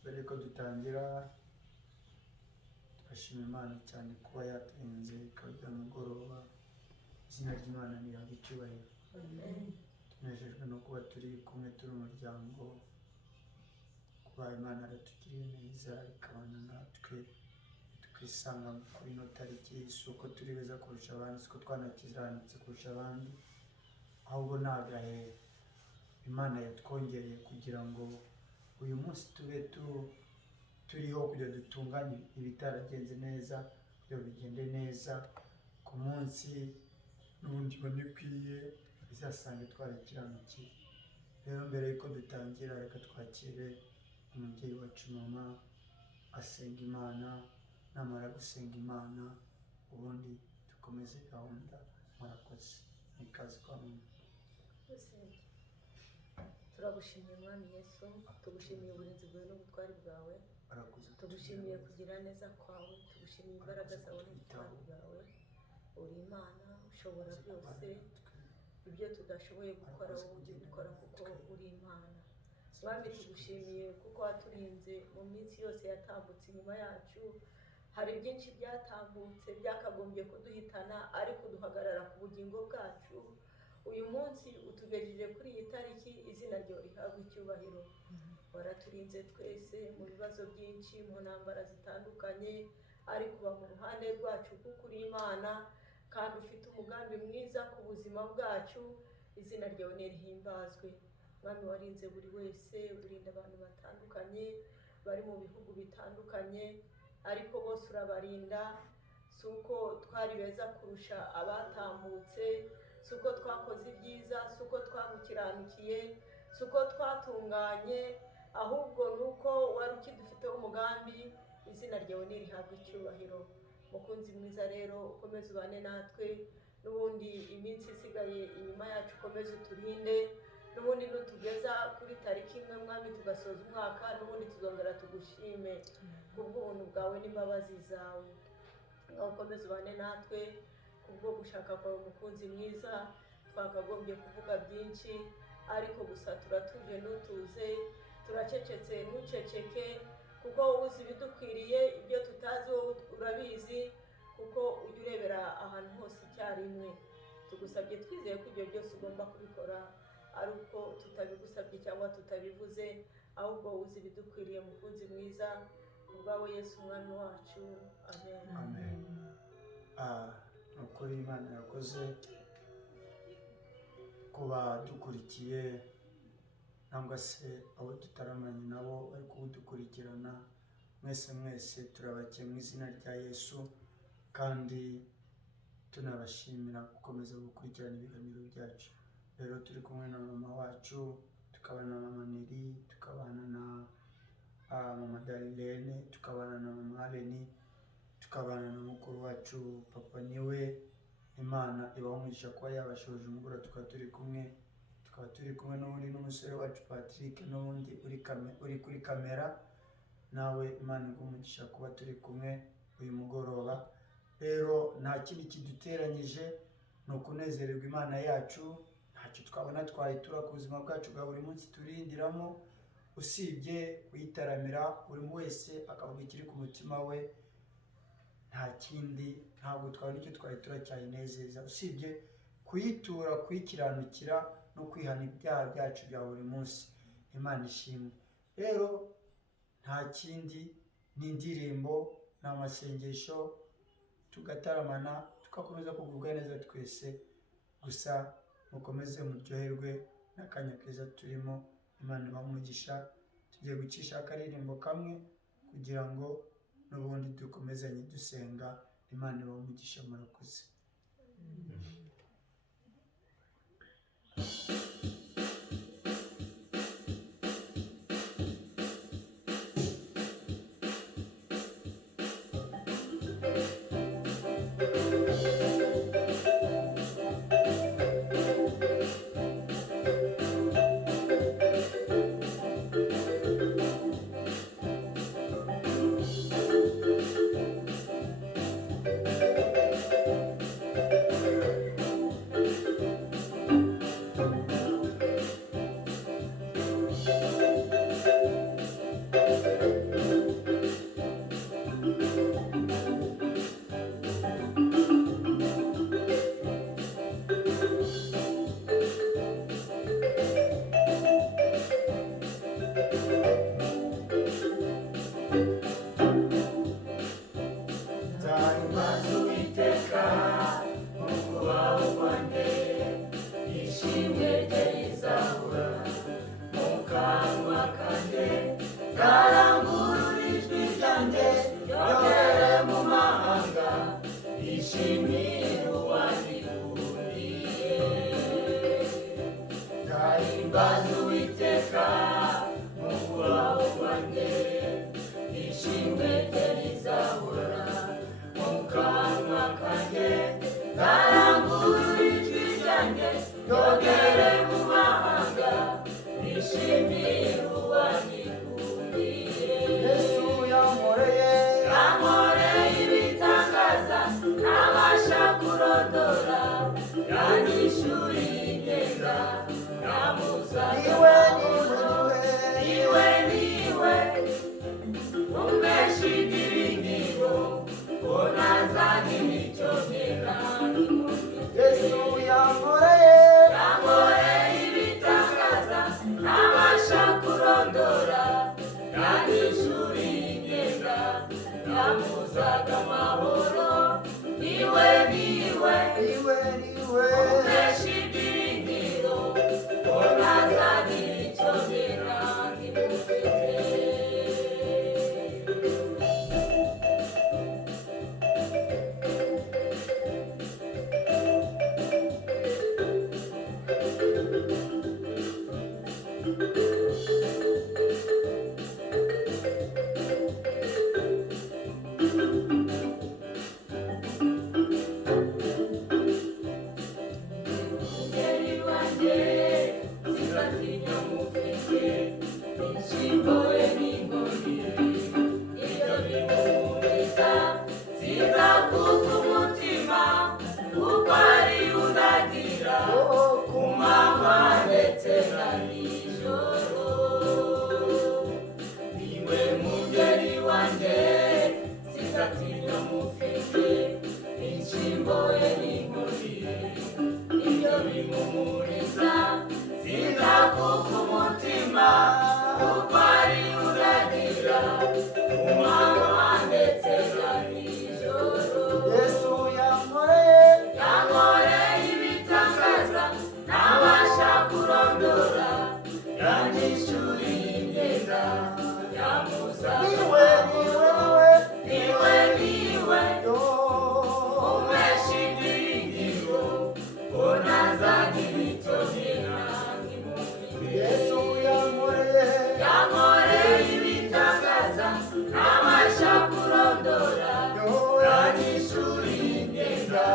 mbere ko dutangira turashima Imana cyane kuba yaturinze ikajya mugoroba. Izina ry'Imana nirihabwe icyubahiro. Tunejejwe no kuba turi kumwe turi umuryango, kuba Imana yaratugiriye neza ikabana natwe twisanga kuri ino tariki. Si uko turi beza kurusha abandi, si uko twanakiranutse kurusha abandi, ahubwo ni agahe Imana yatwongereye kugira ngo uyu munsi tube turiho kugira dutunganye ibitaragenze neza kugira bigende neza ku munsi n'ubundi bonekwiye bizasange twarakiranukiye. Rero mbere yuko dutangira, reka twakire umubyeyi wacu mama asenga Imana, namara gusenga Imana ubundi dukomeze gahunda. Murakoze, nikaze kwa mama. Turagushimiye Mwami Yesu, tugushimiye uburinzi bwawe n'ubutwari bwawe, tugushimiye kugira neza kwawe, tugushimiye imbaraga zawe n'ubutwari bwawe. Uri Imana ushobora byose, ibyo tudashoboye gukora wowe ujye ubikora kuko uri Imana. Mwami tugushimiye kuko waturinze mu minsi yose yatambutse inyuma yacu. Hari byinshi byatambutse byakagombye kuduhitana, ariko duhagarara ku bugingo bwacu. Uyu munsi utugejeje kuri iyi tariki, izina ryawe rihabwe icyubahiro. Waraturinze twese mu bibazo byinshi, mu ntambara zitandukanye, ariko uba mu ruhande rwacu kuko uri Imana kandi ufite umugambi mwiza ku buzima bwacu. Izina ryawe nirihimbazwe. Mwami warinze buri wese, urinda abantu batandukanye bari mu bihugu bitandukanye, ariko bose urabarinda. Si uko twari beza kurusha abatambutse, si uko twakoze ibyiza, si uko twagukiranukiye, si uko twatunganye, ahubwo ni uko wari ukidufiteho umugambi. Izina ryawe nirihabwe icyubahiro. Mukunzi mwiza rero, ukomeze ubane natwe n'ubundi iminsi isigaye inyuma yacu, ukomeze uturinde. N'ubundi nutugeza kuri tariki imwe Mwami tugasoza umwaka, n'ubundi tuzongera tugushime kubw'ubuntu bwawe n'imbabazi zawe. Ukomeze ubane natwe kubwo gushaka kwawe mukunzi mwiza. Twakagombye kuvuga byinshi, ariko gusa turatuje n'utuze, turacecetse n'uceceke, kuko wowe uzi ibidukwiriye, ibyo tutazi wowe urabizi, kuko ujya urebera ahantu hose icyarimwe. Tugusabye twizeye ko ibyo byose ugomba kubikora, ari uko tutabigusabye cyangwa tutabivuze, ahubwo wowe uzi ibidukwiriye mukunzi mwiza. Ubwawe Yesu umwami wacu, amen. Amen. Nukuri Imana yakoze kuba dukurikiye, nangwa se abo tutaramanye nabo bari kudukurikirana. Mwese turabakiye mu izina rya Yesu, kandi tunabashimira gukomeza gukurikirana ibiganiro byacu. Rero turi kumwe na mama wacu, tukabana na mama Neri, tukabana na mama Darilene, tukabana na mama Aleni, tukabana na mukuru wacu papa niwe. Imana ibamugisha kuba yabashoje umugura, tukaba turi kumwe n'undi n'umusore wacu Patrick, n'undi uri kuri kamera. Nawe Imana igumugisha kuba turi kumwe uyu mugoroba. Rero nta kindi kiduteranyije, ni ukunezererwa Imana yacu. Ntacyo twabona twayitura ku buzima bwacu bwa buri munsi turindiramo, usibye kuyitaramira buri wese akavuga ikiri ku mutima we. Nta kindi, ntabwo twabona icyo twayitura cyayinezeza, usibye kuyitura, kuyikiranukira no kwihana ibyaha byacu bya buri munsi. Imana ishimwe. Rero nta kindi, ni indirimbo, ni amasengesho, tugataramana, tugakomeza kugubwa neza twese. Gusa mukomeze muryoherwe n'akanya keza turimo. Imana ibamugisha. Tugiye gucisha akaririmbo kamwe kugira ngo n'ubundi dukomezanye dusenga. Imana ibamugisha. Murakoze. Himbaza Uwiteka mu kubaho kwanjye, ishimwe rye rizahora mu kanwa kanjye. Nzarangurura ijwi ryanjye ryogere mu mahanga, nishimiye uwanyikundiye. Yesu yankoreye ibitangaza ntabasha kurondora, yanyishyuriye imyenda niwe umpesha ibyiringiro ko ntazagira icyo nkena. Yesu yankoreye ibitangaza ntabasha kurondora, yanyishyuriye imyenda yamuzaga amahoro. Niwe umpesha ibyiringiro ko ntazagira icyo nkena nkimufite. Umugeri wanjye sinzatinya mufite, inshyimboye n'inkoni ibyo bimuhumuriza. Sinzakuka umutima kuko ari unagira ku manywa ndetse na nijoro. Niwe mugeri wanjye sinzatinya mufite, inshyimboye n'inkoni ibyo bimuhumuriza. Sinzakuka umutima kuko ari unagira ku manywa ndetse na nijoro. Yesu yankoreye ibitangaza ntabasha kurondora, yanyishyuriye imyenda yamuzaga amahoro. Niwe umpesha ibyiringiro ko ntazagira icyo nkena nkimufite. Yesu yankoreye ibitangaza ntabasha kurondora, yanyishyuriye imyenda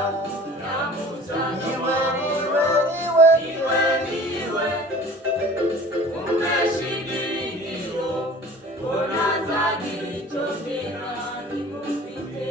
yamuzaga amahoro. Niwe umpesha ibyiringiro ko ntazagira icyo nkena nkimufite.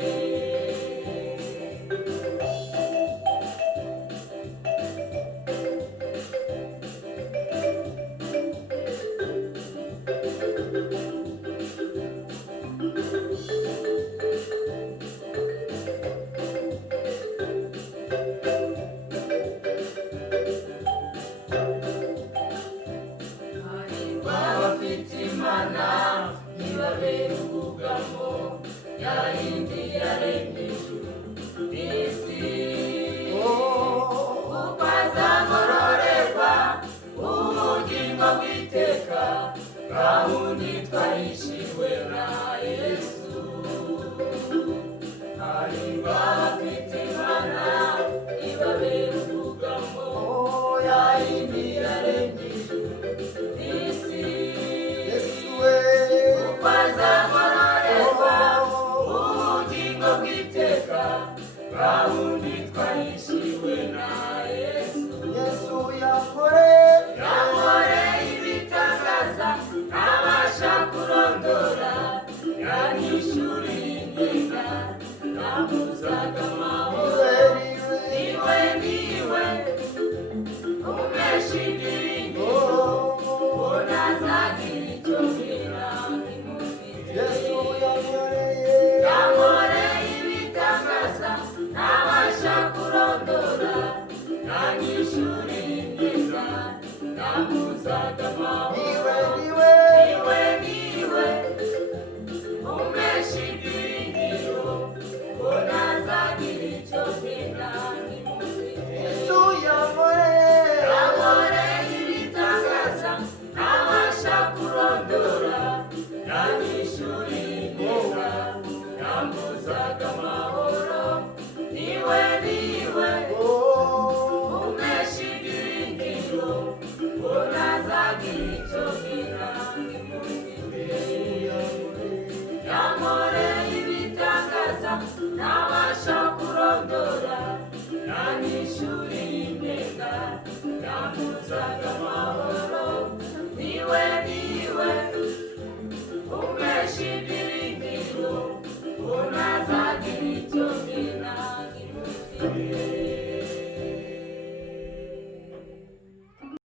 Hahirwa abafite Imana ibabera ubwugamo, ya yindi yaremye ijuru n'isi. Kuko azagororerwa ubugingo bw'iteka, bwa bundi twahishiwe na Yesu. Hahirwa abafite Imana ibabera ubwugamo, ya yindi yaremye ijuru n'isi. Kuko azagororerwa ubugingo bw'iteka, bwa bundi twahishiwe na Yesu. Yesu yankoreye ibitangaza ntabasha kurondora, yanyishyuriye imyenda yamuzaga amahoro. Niwe umpesha ibyiringiro ko ntazagira icyo nkena nkimufite. Yesu yankoreye ibitangaza ntabasha kurondora, yanyishyuriye imyenda yamuzaga amahoro. Niwe umpesha ibyiringiro ko ntazagira icyo nkena nkimufite. Yesu yankoreye ibitangaza ntabasha kurondora, yanyishyuriye imyenda yamuzaga amahoro. Niwe umpesha ibyiringiro ko ntazagira abagenzi